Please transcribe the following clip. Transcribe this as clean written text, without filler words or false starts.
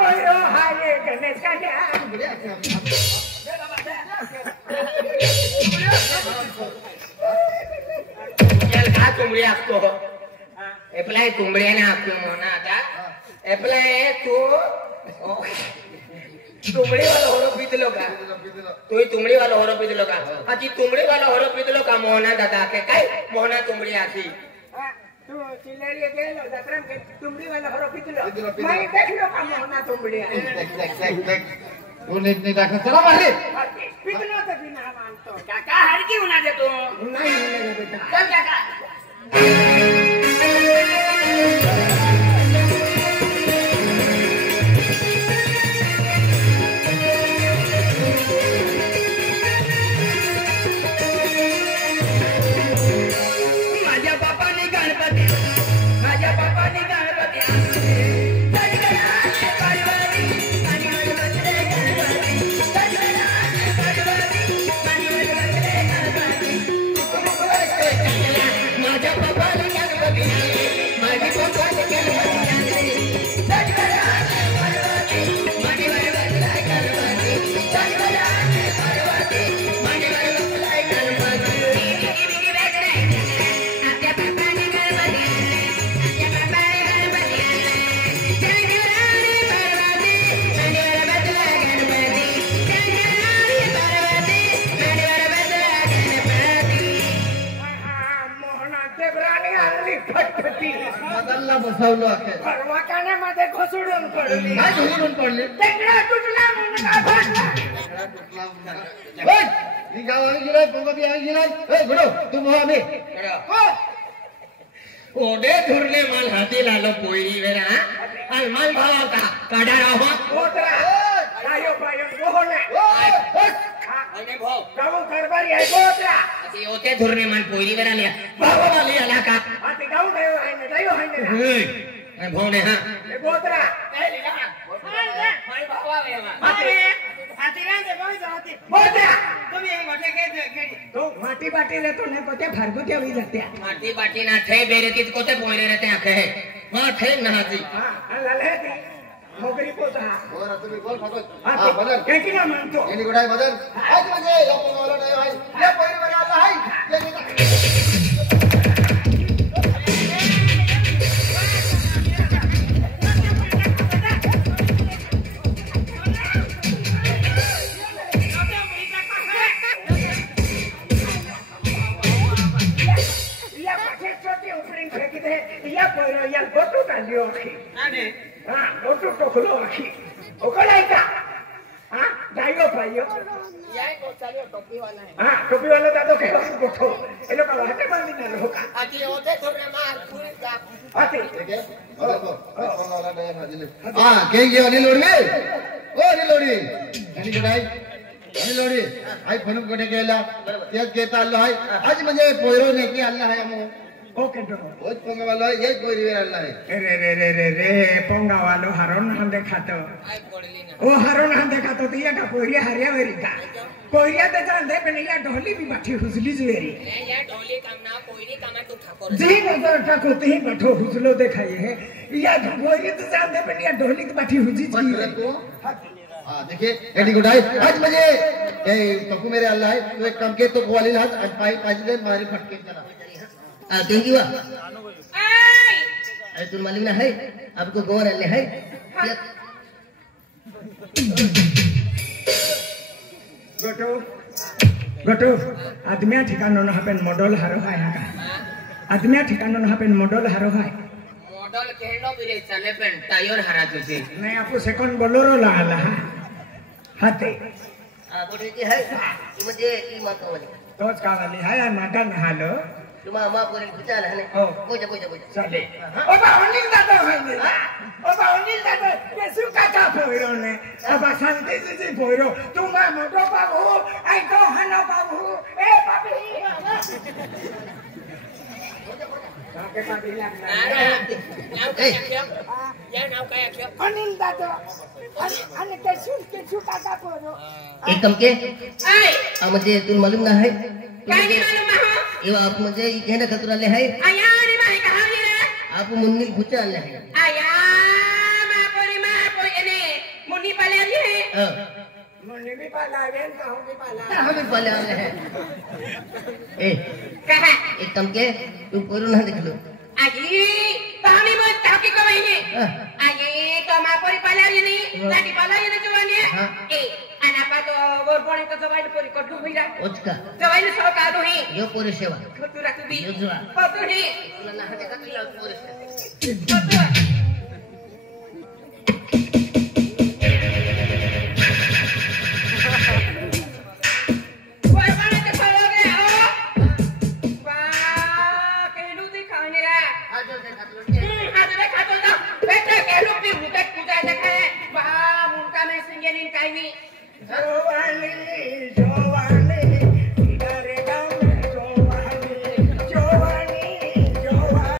पोरो हाय गणेश का तुमड़ी आपको एप्लाई तुमड़ी ना आपको मोना आता एप्लाई तू तुमड़ी वाला होरो पीतलो का तू ही तुमड़ी वाला होरो पीतलो का अजी तुमड़ी वाला होरो पीतलो का मोना दादा के काय मोना तुमड़ी आती तू चिल्लेरी गेलो दत्रम के तुमड़ी वाला होरो पीतलो मैं देख लो का मोना तुमड़ी देख तू नहीं देखा चला मारे पीतलो तो बिना मानतो काका हर की उना दे तू नहीं होने बेटा चल काका बसवलो आखे परवाकाण्यामध्ये घोसडून पडली काय घोसडून पडली टेकडा तुटला म्हणून का फाटला टेकडा तुटला ओय ही गावाने गेलाय पंगती आहे गेलाय ए घोडो तू मोहा मी ओडे धुरले माल हाती लालो पोईरी वेरा आणि माल भावा का काढा राहा ओतरा कायो पायो गोहणे आणि भाऊ गाव कारभारी आहे गोतरा असे ओते धुरले माल पोईरी वेरा लिया भावा वाली आला का अति गाव गयो आहे ने गयो आहे ने आणि भाऊ ने हा ए गोतरा ए लिया भाई भावा वेमा अरे हाती रांगे भाई जाती गोतरा तुम्ही हे मोठे के तो माटी बाटी लेतो ने तो ते फारगुत्या होई जाते माटी बाटी ना थे बेरे की कोते पोईरे रहते आखे हां थे नहाती हां लले ती मोगरी पोता और तुम्ही बोल फकत हां बदल केकी ना मानतो एनी गोडाय बदल आज म्हणजे या पोनवाला नाही आहे या पोईरे वाला आहे या पोरो या गोटू काढियो आखी आणि हां गोटू टोकलो आखी ओकलाय का हां जायो पायो याय को चालियो टोपी वाला है हां टोपी वाला दादो के गोठो ए लोक हाते बांधी ना लोका आजी ओते थोडे मार पूरी का आते ठीक है ओ वाला दे हाजिले हां के ये वाली लोडी ओ लोडी आणि गडाई आणि लोडी आई फणूक कडे गेला तेच घेता आलो आहे आज म्हणजे पोयरो ने की आला आहे मो ओके तो ओज पोंगा वाला ये पोयरी वेर आला है रे रे रे रे रे पोंगा वालो हरण हंदे खातो आई पडली ना ओ हरण हंदे खातो तिया का पोयरी हरिया वेरी का कोयरिया ते चांदे पण या ढोली भी बाठी हुजली जवेरी या ढोली काम ना पोयरी काम तू ठाकोर जी नजर ठाको ते बठो हुजलो देखाई है या कोयरी ते चांदे पण या ढोली की बाठी हुजी जी हां देखिए एडी गुडाई आज मुझे ए पप्पू मेरे अल्लाह है तो एक काम के तो वाली हाथ आज पाई पांच दिन मारे फटके चला थैंक यू अरे तुम मालूम ना है आपको गोर अल्ले है गोटो गोटो आदमिया ठिकानो ना हपेन मॉडल हारो है का आदमिया ठिकानो ना हपेन मॉडल हारो है मॉडल केनो बिरे चले पेन टायर हरा तुझे नहीं आपको सेकंड बोलेरो लाला हाते बोले की है मुझे ई मत वाली तोच का वाली है नाटा नहालो तुम्हा मां पोरी खुचाल हने कोजा चले ओ बा अनिल दादा होने ओ बा अनिल दादा के सुका का पोरो ने अब शांति से पोरो तुम्हा मोटो बाबू आई तो हनो बाबू ए बाबी के पाटी लागना अरे नाव काय आख्या या नाव काय आख्या अनिल दादा आणि के सुका का पोरो एकदम के आई म्हणजे तुला मालूम ना है काय नहीं मालूम है ये आप मुझे ये कहना खतरा ले है आया रे भाई कहां रे आप मुन्नी खुचा ले है आया मा पोरी ने મને બી પાલાવે ને હું બી પાલાવે हम भी पालावे हैं ए कहा एक कम के तू पूरा ना देख लो आजी तामी मत ताकी को वही आजी तो मा परी पालावी नहीं लाटी पालावी नहीं जवानी ए आना पा तो गोर बोणी तो जवानी परी को डुबीरा ओचका जवानी सो का दो ही यो पूरी सेवा तू रख भी यो जुआ पतु ही ना हटे का किलो पूरी सेवा पतु જોવાની જોવાની